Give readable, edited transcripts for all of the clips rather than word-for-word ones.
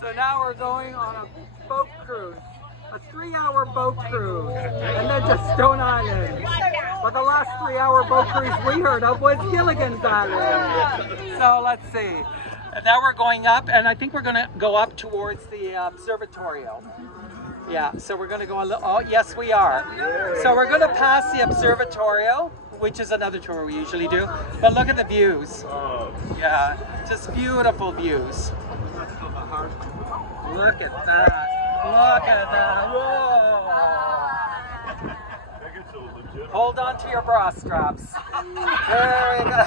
So now we're going on a boat cruise. A 3-hour boat cruise. And then to Stone Island. But the last 3-hour boat cruise we heard of was Gilligan's Island. So let's see. And now we're going up, and I think we're going to go up towards the observatorio. Yeah, so we're going to go a little, oh yes we are. So we're going to pass the observatorio, which is another tour we usually do. But look at the views. Yeah, just beautiful views. Look at that. Look at that. Whoa. Hold on to your bra straps. There we go.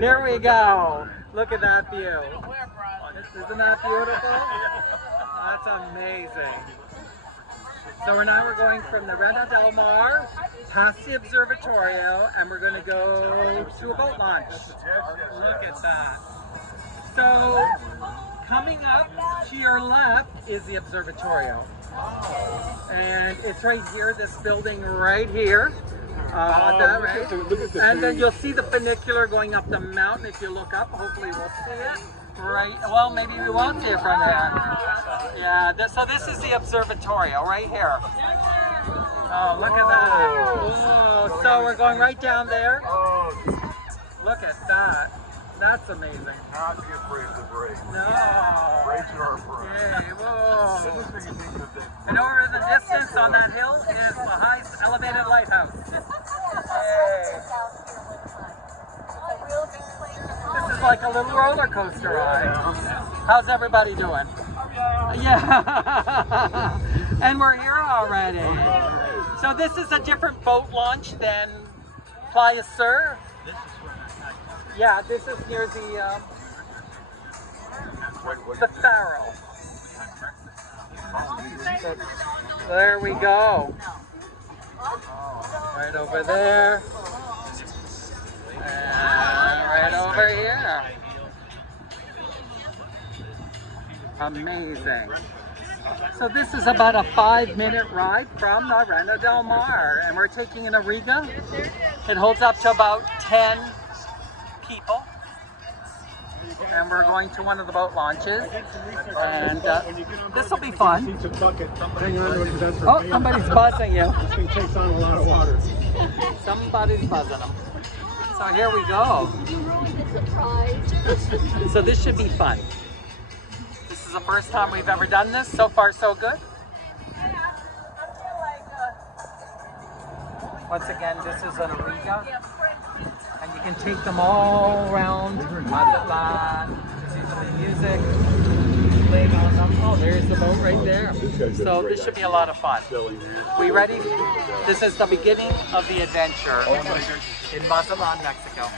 Here we go. Look at that view. Isn't that beautiful? That's amazing. So we're going from the Rena Del Mar past the observatorio, and we're going to go to a boat launch. Look at that. So coming up to your left is the observatorio. And it's right here, this building right here. That right. And then you'll see the funicular going up the mountain. If you look up, hopefully we'll see it. Right, well, maybe we won't see it from there. Yeah, so this is the observatorio right here. Oh, look at that. Oh, so we're going right down there. Look at that. That's amazing. Not get afraid of the break. No. Breaks are afraid. Hey, whoa. And over in the distance on that hill is the highest elevated lighthouse. Hey. This is like a little roller coaster ride. How's everybody doing? Yeah. And we're here already. So this is a different boat launch than Playa Sur. Yeah, this is near the Faro. So there we go. Right over there. And right over here. Amazing. So this is about a 5-minute ride from the Rena Del Mar, and we're taking an AURIGA. It holds up to about 10 people. And we're going to one of the boat launches, and this will be fun. Oh, somebody's buzzing you. This thing takes on a lot of water. Somebody's buzzing them. So here we go. So this should be fun. This is the first time we've ever done this. So far, so good. Once again, this is an AURIGA. And you can take them all around Mazatlán. See some music playing on them. Oh, there's the boat right there. So this should be a lot of fun. We ready? This is the beginning of the adventure in Mazatlán, Mexico.